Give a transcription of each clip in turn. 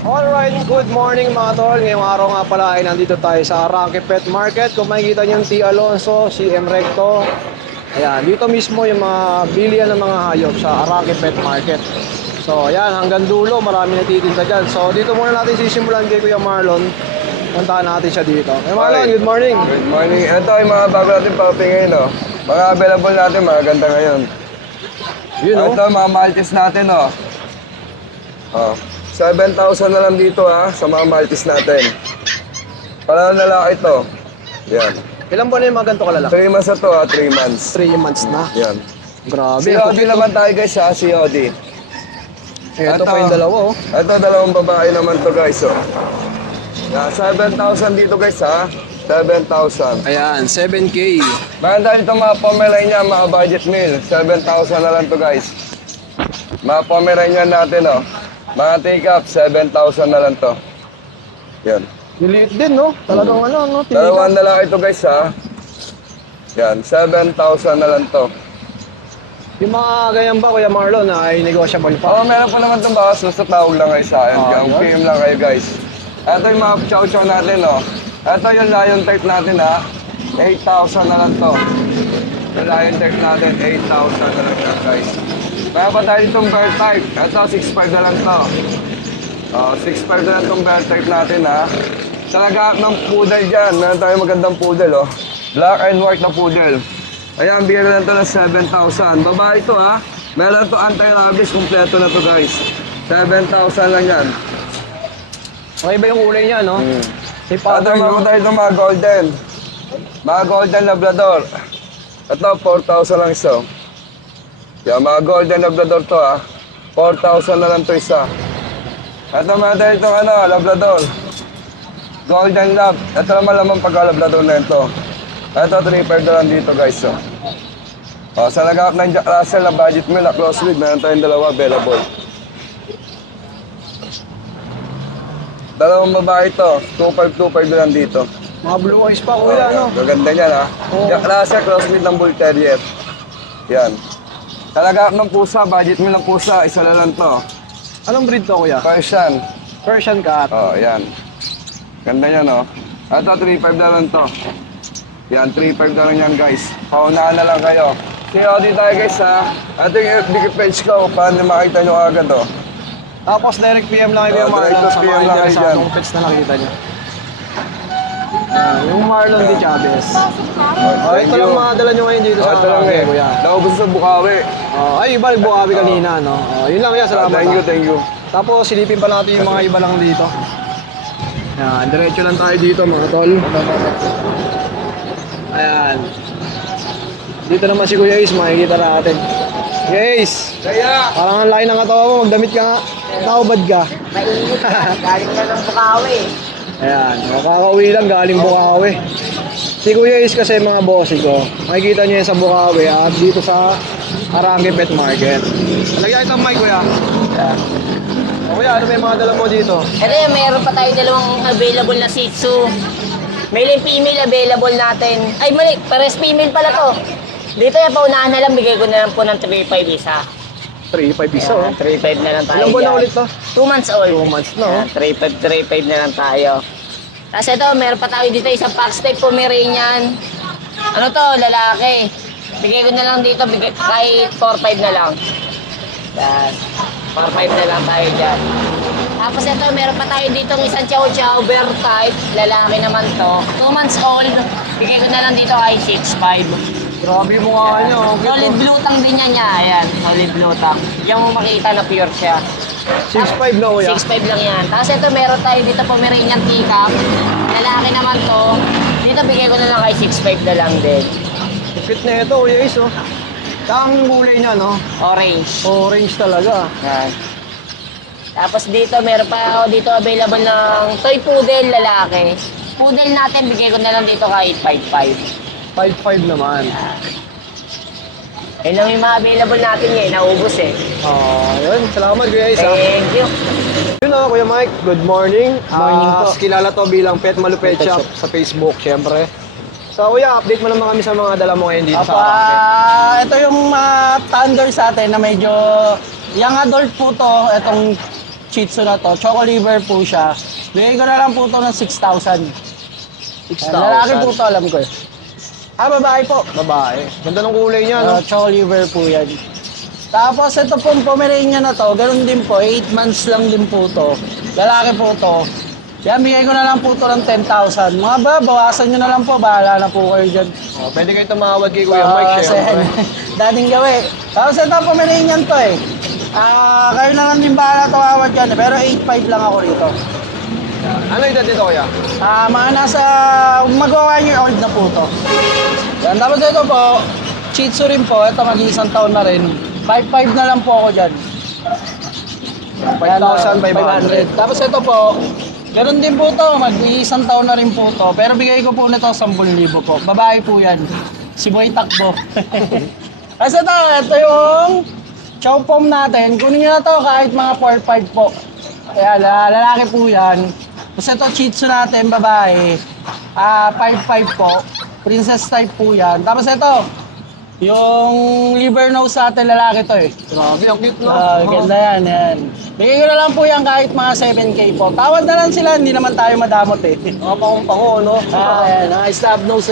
Alright, good morning mga tol. Ngayong araw nga pala ay nandito tayo sa Arranque Pet Market. Kung makikita niyo yung T. Alonso, si M. Recto. Ayan, dito mismo yung mga bilihan ng mga hayop sa Arranque Pet Market. So ayan, hanggang dulo marami natitinda dyan. So dito muna natin sisimulan kay Kuya Marlon. Puntahan natin siya dito. Kuya Marlon, good morning. Good morning. Ito ay mga bago natin papi ngayon, oh. Mga available natin, mga ganda ngayon. Yun, oh. Ito, mga Maltese natin, oh. Oh, 7,000 na lang dito, ha, sa mga Maltese natin. Para lalaki ito. Yan. Ilan buwan na yung mga ganito kalalaki? 3 months na to, ha, 3 months. 3 months na. Yan. Grabe. COD naman tayo, guys, ha, COD. Ito pa yung dalawa, oh. Ito, dalawang babae naman to, guys, oh. Yan, 7,000 dito, guys, ha. 7,000. Ayan, 7K. Meron tayo itong mga Pomeranian, mga budget meal. 7,000 na lang to, guys. Mga Pomeranian natin, oh. Mga take-up, 7,000 na lang to. Yan. Niliit din, no? Talagang ano, no? Dalawang lalaki ito, guys, ha. Yan, 7,000 na lang to. Yung mga ganyan ba, Kuya Marlon, ay negotiable pa? Oo, meron pa naman itong bakas. Basta tawag lang kayo sa akin. Kaya yun. PM lang kayo, guys. Ito yung mga chow-chow natin, oh. Ito yung lion type natin, ha. 8,000 na lang to. Yung lion type natin, 8,000 na lang yan, guys. Meron pa tayo itong bear type. Ito, 6,500 na lang to. 6,500 na lang itong bear type natin, ha. Talaga ng poodle dyan. Meron tayo magandang poodle, oh. Black and white na poodle. Ayan, bigyan na lang to ng 7,000. Babae ito, ha. Meron to anti-rabies. Kompleto na to, guys. 7,000 lang yan. Okay ba yung kulay niya, no? May Ito, powder, meron no? tayo itong mga golden. Mga golden labrador. Ito, 4,000 lang isa. Kaya mga golden labrador to, ha. 4,000 na lang to isa. Ito, meron tayo itong labrador. Golden lab. Ito naman lamang pagka-labrador na ito. Ito, 3,500 na lang dito, guys. Sa nagkakap ng Jack Russell na budget meal na crossbreed, meron tayong dalawa available. Dalawang babae ito, 2,525 na lang dito. Mga blue eyes pa, Kuya, no? Gaganda niyan, ha. Oo. Jack Russell, crossbreed ng Bull Terrier. Yan. Talaga ng pusa, budget meal ng pusa, isa na lang to. Anong breed to, Kuya? Persian. Persian cat. Yan. Ganda niyan, oh. Ito, 3,500 na lang to. Yan, 3,500 na lang yan, guys. Paunahan na lang kayo. COD tayo, guys, ha. Ito yung FB page ko, paano makita nyo agad, oh. Tapos direct PM lang kay Kuya Marlon direct sa PM mga lang dyan sa dyan. anong pets na nakita niyo. Yung Marlon de Chavez. Ito lang mga dala nyo ngayon dito sa Ito lang, Arranque, Kuya. Naubos sa Bukawi. Ay, iba nagbukabi kanina, no? Yun lang, Kuya. Salamat. Thank you, ha. thank you. Tapos silipin pa natin yung mga iba lang dito. Yan, diretso lang tayo dito mga tol. Ayan. Dito naman si Kuya Ace, makikita natin. Kuya Ace, Kaya! parang ang laki ng katawan mo, magdamit ka nga. Nakubad ka. Mainit na. Galing na ng Bukawi. Ayan, makakauwi lang galing Bukawi. Si Kuya Ace kasi mga bossing ko, makikita niyo yan sa Bukawi at dito sa Arranque Pet Market. Lagyan itong mic, Kuya. O Kuya, ano ba yung mga dala mo dito? Ito yung meron pa tayo dalawang available na Shih Tzu. Male and female available natin. Ay mali, pares female pala to. Dito yung paunahan na lang, bigay ko na lang po ng 3,500 isa. 3-5 isa, oh. 3,500 na lang tayo. Ilang buwan na dyan. ulit to? 2 months old. 2 months na, oh. 3,500 na lang tayo. Tapos ito, meron pa tayo dito isang Fox type Pomeranian. Ano to, lalaki. Bigay ko na lang dito, kahit 4,500 na lang. Yan. 4,500 na lang tayo dyan. Tapos ito, meron pa tayo dito isang Chow Chow Bear type. Lalaki naman to. 2 months old. Bigay ko na lang dito ay 6,500. Grabe yung mukha niya, oh. Solid blue tang din niya. Ayan, solid blue tang. Diyan mo makita na pure siya. 6'5 na, Kuya. 6'5 lang yan. Tapos ito, meron tayo dito Pomeranian teacup. Lalaki naman to. Dito bigay ko na lang kay 6'5 na lang din. Cute na ito, Kuya Ace, oh. Ang kulay niya, no? Orange. Orange talaga. Yan. Tapos dito, meron pa ako dito available ng toy poodle lalaki. Poodle natin, bigay ko na lang dito kahit 5'5. 5'5 naman. Ayun lang yung mga available natin ngayon, naubos eh. Yun. Salamat, Kuya Ace, ha. Thank you. Yun, Kuya Mike. Good morning. Morning po. Kilala to bilang Pet Malupet Shop sa Facebook, syempre. So, Kuya, update mo naman kami sa mga dala mo ngayon dito sa Arranque. Ito yung thunder sa atin na medyo young adult po to. Itong Shih Tzu na to, choco liver po siya. Bigay ko na lang po to ng 6,000. 6,000. Lalaki po to, alam ko eh. Babae po. Babae. Ganda ng kulay niya, no? Choco liver po yan. Tapos ito pong Pomeranian na to, ganun din po, 8 months lang din po to. Lalaki po to. Yan, bigay ko na lang po to ng 10,000. Mga ba, bawasan nyo na lang po, bahala na po kayo dyan. Oh, pwede kayo tumawag kay Kuya Mike, syempre. Dating gawi. Tapos ito Pomeranian to eh. Kayo na lang din bahala tumawag dyan, pero 8,500 lang ako rito. Ano edad dito, Kuya? Mga nasa, mag-1 year old na po to. Yan, tapos ito po, Shih Tzu rin po, ito mag-iisang taon na rin. 5,500 na lang po ako dyan. 5,500. Tapos ito po, ganun din po to, mag-iisang taon na rin po to. Pero bigay ko po nito 10,000 po. Babae po yan. Si Boy Takbo. Tapos ito yung chow pom natin. Kunin nyo na to kahit mga 4,500 po. Kaya lalaki po yan. Tapos ito Shih Tzu natin, babae. 5,500 po. Princess type po yan. Tapos ito, yung liver nose natin, lalaki to eh. Grabe, ang cute, no? Ganda yan. Bigay ko na lang po yan kahit mga 7K po. Tawad na lang sila, hindi naman tayo madamot eh. Mga pangong-pango, no? Ayan, snub nose.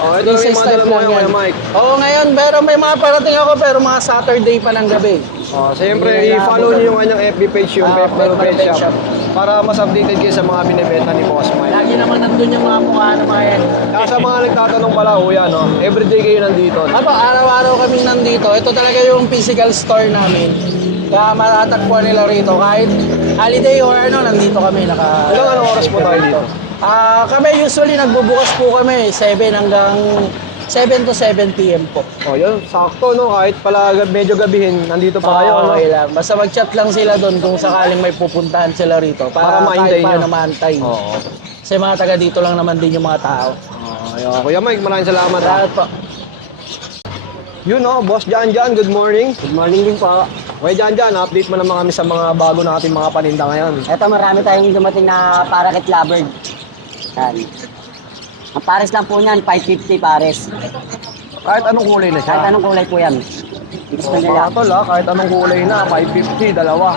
Oh, ito yung mga dala mo ngayon, Kuya Mike. Oo, ngayon, pero may mga parating ako, pero mga Saturday pa ng gabi. Oh, siyempre, i-follow niyo yung kanyang FB page, yung Pet Pet Shop. Shop. Para mas updated kayo sa mga binibenta ni Boss Mike. Lagi naman nandun yung mga mukha ng mga yan. Kaya sa mga nagtatanong pala, Kuya, no? Everyday kayo nandito. Apo, araw-araw kami nandito. Ito talaga yung physical store namin. Kaya matatagpuan nila rito. Kahit holiday or ano, nandito kami. Hanggang anong oras po tayo dito? Kami usually nagbubukas po kami 7 hanggang 7 to 7 p.m. po. Oh, yun, sakto, no? Kahit pala medyo gabihin, nandito pa kayo, no? Okay lang. Basta mag-chat lang sila doon kung sakaling may pupuntahan sila rito. Para Para mahintayin kahit paano nyo. maantay. Oo. Kasi mga taga dito lang naman din yung mga tao. Ayun. Kuya Mike, maraming salamat. Salamat po. Yun, no? Boss Jan, good morning. Good morning din po. Kuya Jan, update mo naman kami sa mga bago nating mga paninda ngayon. Ito marami tayong dumating na parakeet lovebird. Yan. Ang pares lang po niyan, 550 pares. Kahit anong kulay na siya. Kahit anong kulay po yan. Gusto Oh, nila. mga tol, kahit anong kulay na, 550, dalawa.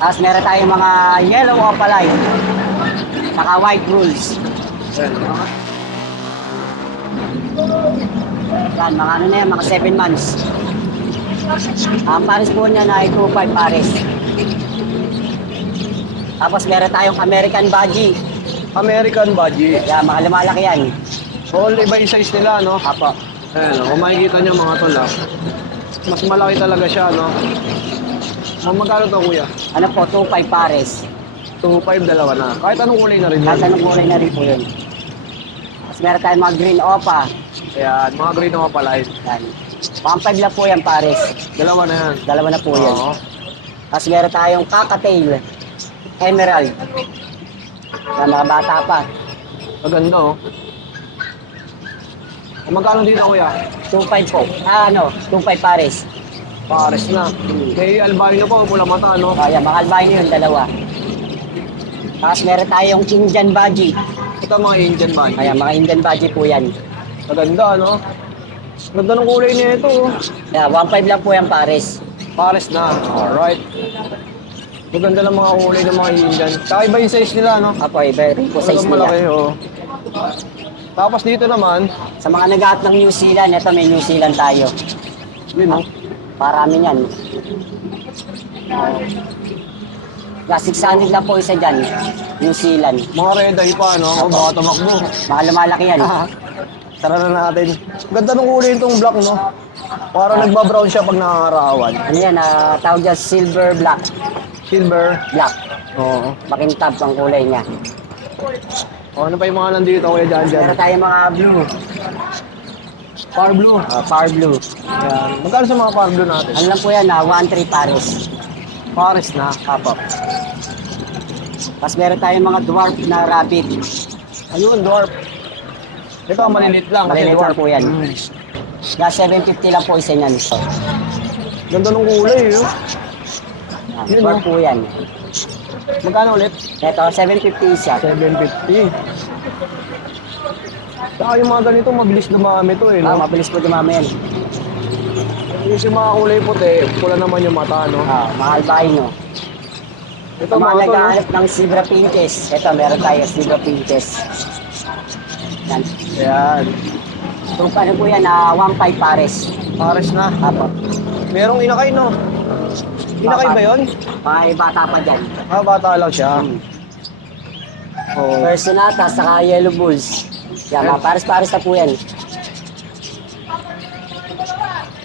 Tapos meron tayong mga yellow opaline. Saka white rules. Yan, mga ano na yan, mga 7 months. Ang pares po niyan ay 2.5 pares. Tapos meron tayong American Budgie. American Budgie. Yan, mga lumalaki yan. All iba yung size nila, no? Apo. Ayan, kung makikita nyo mga tol, mas malaki talaga siya, no? Magkano to, kuya? Ano po, 2.5 pares. 2.5, dalawa na. Kahit anong kulay na rin yun. Kahit anong kulay na rin po yun. Tapos meron tayong mga green opa. Ayan, mga green naman pala. Yan. 1.5 lang po yan pares. Dalawa na yan. Dalawa na po yan. Oo. Tapos meron tayong cocktail. Emerald. Yan, mga bata pa. Maganda, oh. Magkano dito, kuya? 2.5 po. 2.5 pares. Pares na. May albino po, pula mata, no? Yan, mga albino yun, dalawa. Tapos meron tayong Indian Budgie. Ito mga Indian man. Ayan, mga Indian Budgie po yan. Maganda, no? Ganda ng kulay niya ito, oh. Yan, 1.5 lang po yan pares. Pares na. Alright. Maganda ng mga kulay ng mga Indian. Tsaka iba yung size nila, no? Apo, iba rin po size Talagang malaki, nila. oh. Tapos dito naman, Sa mga nag ng New Zealand, ito may New Zealand tayo. yun, no? Parami yan. Gas 600 lang po isa dyan. New Zealand. Mga red eye pa, no? Oh, baka tumakbo. Mga lumalaki yan. Tara na natin. Ganda ng kulay itong black, no? Parang nagbabrown siya pag nakakarawan. Ano yan, tawag dyan silver black. Silver. Black. Oo. Makintab ang kulay niya. Oh, ano pa yung mga nandito, kuya dyan? Meron tayong mga blue. Far blue. Far blue. Ayan. Magkano sa mga far blue natin? Ano lang po yan, 1.3 pares. Pares na. Apo. Tapos meron tayong mga dwarf na rabbit. Ayun, dwarf. Ito, maliliit lang. kasi Maliliit lang dwarf. po yan. Gas 750 lang po isa niyan. Ganda ng kulay, oh. Yun, Dwarf po yan. Magkano ulit? Ito, 750 isa. 750. Saka yung mga ganito, mabilis dumami to, eh, no? Mabilis po dumami yan. Yung mga kulay puti, pula naman yung mata, no? Mga albino. Ito Sa mga mga tol, naghahanap ng zebra pinches, ito meron tayo zebra pinches. Yan. Ayan. So, ano po yan, 1.5 pares. Pares na. Apo. Merong inakay, no? Inakay ba yun? May bata pa dyan. Ah, bata lang siya. Oh. Personata, saka yellow bulls. Yan, mga pares-pares na po yan.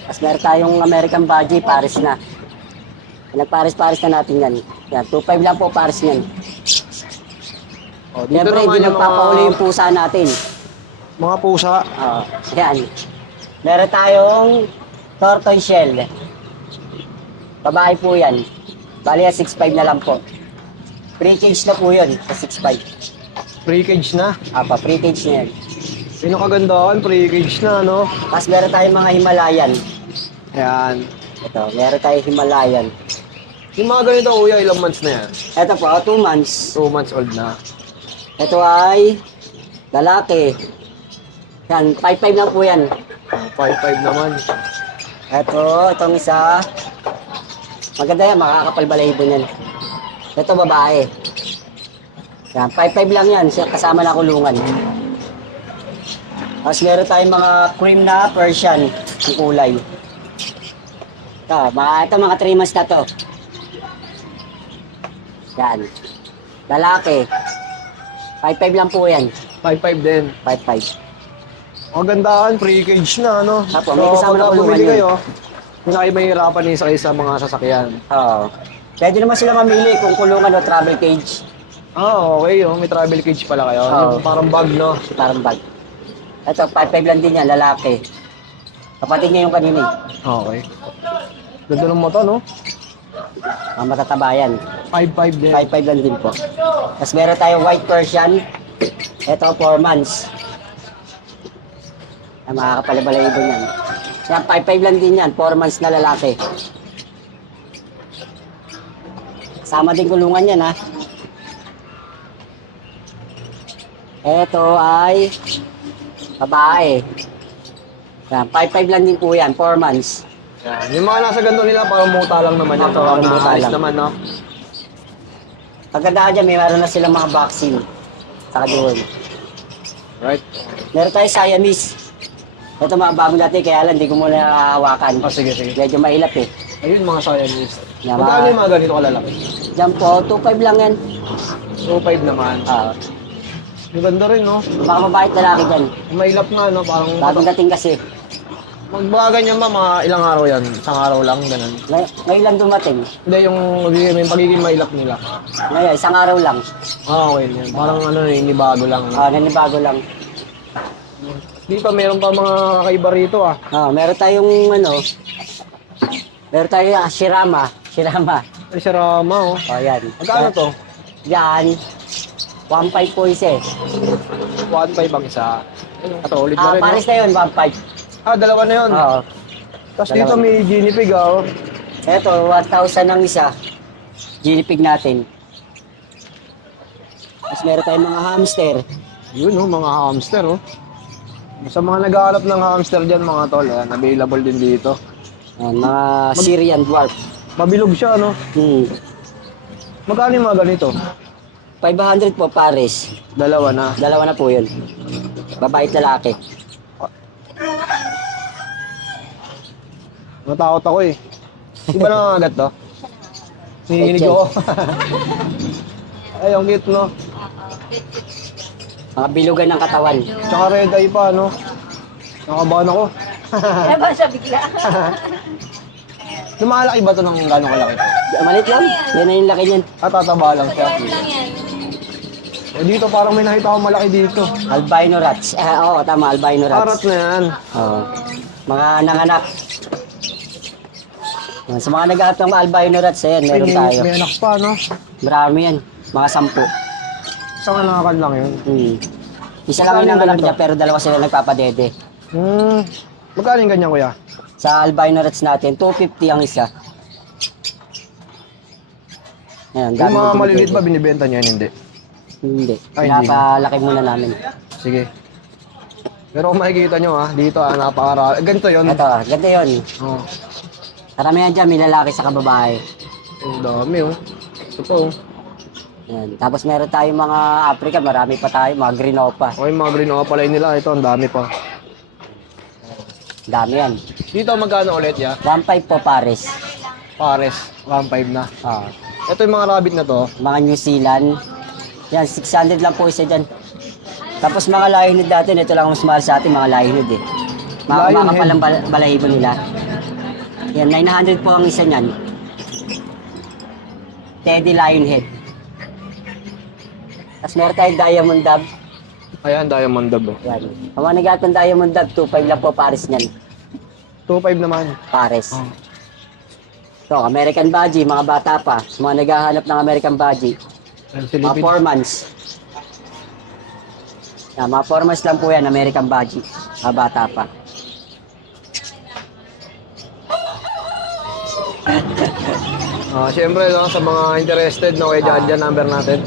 Tapos meron tayong American Budgie, pares na. Nagpares-pares na natin yan. Yan, 2.5 lang po pares yan. Oh, dito Siyempre, naman hindi yung nagpapauli yung pusa natin. mga pusa. Yan. Meron tayong tortoise shell. Babae po yan. Bali, 6.5 na lang po. Pre-cage na po yun, sa 6.5. Pre-cage na. Pre-cage na yan. Yung kagandahan, pre-cage na, no? Tapos meron tayong mga Himalayan. Ayan. Ito, meron tayong Himalayan. Yung mga ganito, kuya, ilang months na yan? Ito po, 2 months. 2 months old na. Ito ay lalaki. Yan, 5.5 lang po yan. 5'5 naman. Itong isa. Maganda yan, makakapal balahibo yan. Ito babae. Yan, 5.5 lang yan, kasama na kulungan. Tapos meron tayong mga cream na Persian, ang kulay. Ito mga 3 months na to. Yan. Lalaki. 5.5 lang po yan. 5'5 din. 5.5. Ang gandaan, pre-cage na, no? Apo, may kasama na pagka kulungan bumili yun. kayo, hindi na kayo mahihirapan isa kayo sa mga sasakyan. Oo. Pwede naman sila mamili kung kulungan o travel cage. Ah, okay, oh. May travel cage pala kayo. Oo. Yung parang bag, no? Parang bag. Ito, 5.5 lang din yan, lalaki. Kapatid niya yung kanina eh. Okay. Ganda ng mata, no? Mga matataba yan. 5'5 din. 5.5 lang din po. Tapos meron tayong white Persian. Ito, 4 months. Ay, makakapalabalayibo yan. Yan, 5.5 lang din yan. 4 months na lalaki. Sama din kulungan yan, ha? Ito ay babae. Yan, 5.5 lang din po yan. 4 months. Yan. Yung mga nasa ganito nila, parang muta lang naman yan. Opo, parang muta Ayos lang. naman, no? Pagkandaan dyan, may meron na silang mga vaccine. Saka doon. Right? Meron tayo Siamese. Ito mga bagong dati, kaya lang, hindi ko muna hawakan. Oh, sige, sige. Medyo mailap eh. Ayun, mga Siamese. Yan, Magkano yung mga ganito kalalaki? Diyan po, 2.5 lang yan. 2'5 naman. Yung ganda rin, no? Baka mabait lalaki dyan. Mailap na, no? Parang Bagong dating kasi. magbaga ganyan ba, mga ilang araw yan? Isang araw lang, ganun. Ngayon lang dumating. Hindi, yung pagiging mailap nila. Ngayon, isang araw lang. Ah, okay. Yan. Parang ano, inibago lang. No? Nanibago lang. Di pa, meron pa mga kakaiba rito, ah. Meron tayong meron tayong Shirama. Shirama. Ay, si Rama, oh. Yan. Magkano to? Yan. 1.5 po isa eh. 1'5 ang isa. Ito, ulit na rin, no? Paris na yun, 1.5. Ah, dalawa na yun. Oo. Tapos dito may guinea pig, ah, oh. Eto, 1,000 ang isa. Ginipig natin. Tapos meron tayong mga hamster. Yun, oh, mga hamster, oh. Sa mga naghahanap ng hamster dyan, mga tol, ayan, available din dito. Yan, mga Syrian dwarf. Mabilog siya, no? Magkano yung mga ganito? 500 po pares. Dalawa na. Dalawa na po yun. Babae at lalaki. Natakot ako eh. Di ba nangangagat to? Hinihinig ako. Ay, ang cute, no? Mga bilugan ng katawan. Tsaka red eye pa, no? Nakabahan ako. Diba siya bigla? Lumalaki ba to ng gano'ng kalaki? Malit lang. Yan na yung laki niyan. Ah, tataba lang siya. lang yan. Eh, dito parang may nakita akong malaki dito. Albino rats. Oo, tama. Albino Arat rats. na yan. Oo. Mga nanganak. Sa mga naghahanap ng albino rats, ayan, meron Ay, tayo. may anak pa, no? Marami yan. Mga 10. Isang anakan lang yun. Isa lang yung Magkano yung nanganak ganito? niya, pero dalawa sila nagpapadede. Magkano yung ganyan, kuya? Sa albino rats natin, 250 ang isa. Ayan, Yung dami mga din maliliit dito. ba, binibenta niya? Hindi. Hindi. Ay, hindi Pinapalaki muna namin. Sige. Pero kung makikita nyo, dito, napakarami. Ganito yun. Ito, ganda yun. Oh. Karamihan dyan, may lalaki sa kababae. Ang dami, oh. Ito po. Yan. Tapos meron tayong mga Africa, marami pa tayo, mga green opa. Okay, mga green opalay nila. Ito, ang dami pa. Dami yan. Dito, magkano ulit ya? 1.5 po pares. Pares, 1.5 na. Ah, Ito yung mga rabbit na to. mga New Zealand. Yan, 600 lang po isa dyan. Tapos mga lionhead natin, ito lang ang mas mahal sa atin, mga lionhead eh. Mga Lionhead. kumakapalang balahibo nila. Yan, 900 po ang isa niyan. Teddy Lionhead. Tapos meron tayong Diamond Dove. Ayan, Diamond Dove. Yan. Ang mga nagatang Diamond Dove, 2.5 lang po pares niyan. 2.5 naman. Pares. Ito, American Budgie, mga bata pa. Sa mga naghahanap ng American Budgie. Ayan, Mga Philippine. 4 months. Yan, mga 4 months lang po yan, American Budgie. Mga bata pa. Siyempre, no, sa mga interested, no, kaya dyan number natin.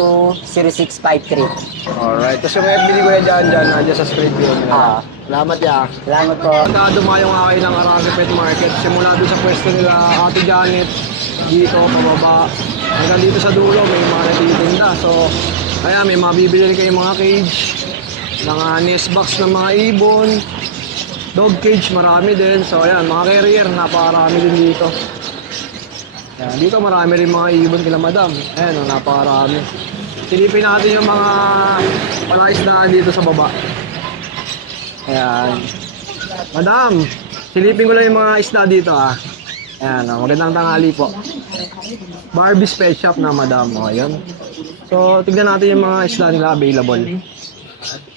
0931-722-0653. Alright. Tapos yung FB ni Kuya dyan, nandiyan sa screen view nila. Ah. Salamat ya. Salamat po. Dumayo nga kayo ng Arake Pet Market. Simula doon sa pwesto nila Ate Janet. Dito, pababa. Hanggang dito sa dulo, may mga natitinda. So, kaya may mabibili kayong mga cage. Mga nest box ng mga ibon. Dog cage, marami din. So, ayan, mga carrier, napakarami din dito. Ayan, dito marami rin mga ibon kila madam. Ayan, napakarami. Silipin natin yung mga palaisdaan dito sa baba. Ayan. Madam, silipin ko lang yung mga isda dito ah. Ayan, magandang tanghali po. Barbie's Pet Shop na madam. O, ayan. So, tignan natin yung mga isda nila available.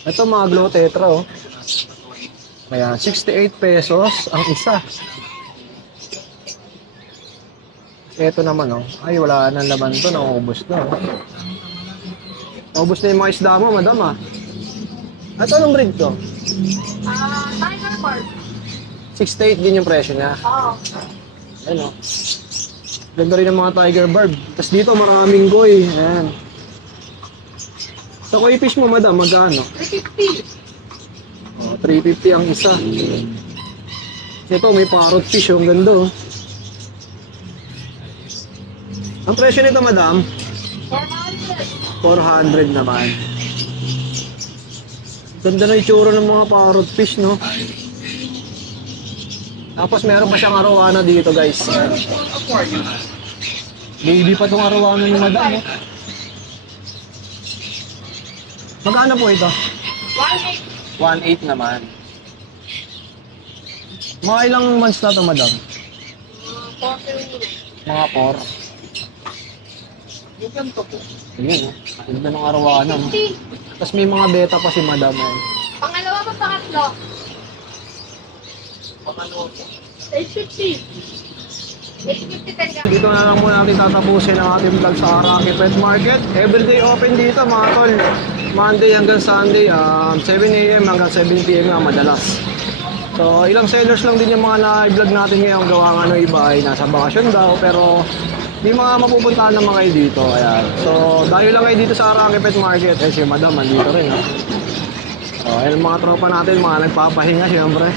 Ito mga glow tetra oh. Ayan, 68 pesos ang isa. Ito naman oh. Ay, wala nang laman to. Naubos na oh. Naubos na yung mga isda mo, madam ah. At anong breed to? Tiger Park. 68 din yung presyo niya. Oo. Ayan o. Ganda rin ng mga tiger barb. Tapos dito maraming goy. Ayan. Sa koi fish mo, madam, magkano? 350. Oh, 350 ang isa. Ito, may parrot fish. Ang ganda oh. Ang presyo nito, madam? 400 naman. Ganda na itsura ng mga parrot fish, no? Tapos meron pa siyang arowana dito, guys. Baby pa itong arowana ni madam, eh. Magkano po ito? 1.8 naman. Mga ilang months na ito, madam? Mga 4. Ayan, oh. Ganda ng arowana, no? Tapos may mga beta pa si madam, eh. Pangalawa pa pangatlo. 850. 850 talaga. Dito na lang muna natin tatapusin ang ating vlog sa Arake Pet Market. Everyday open dito mga tol. Monday hanggang Sunday, 7 a.m. hanggang 7 p.m. nga madalas. So ilang sellers lang din yung mga na-vlog natin ngayon. Gawa nga ng iba ay nasa bakasyon daw. Pero may mga mapupuntahan naman kayo dito. Ayan. So dahil lang kayo dito sa Arake Pet Market, si madam andito rin. So ayun mga tropa natin, mga nagpapahinga siyempre.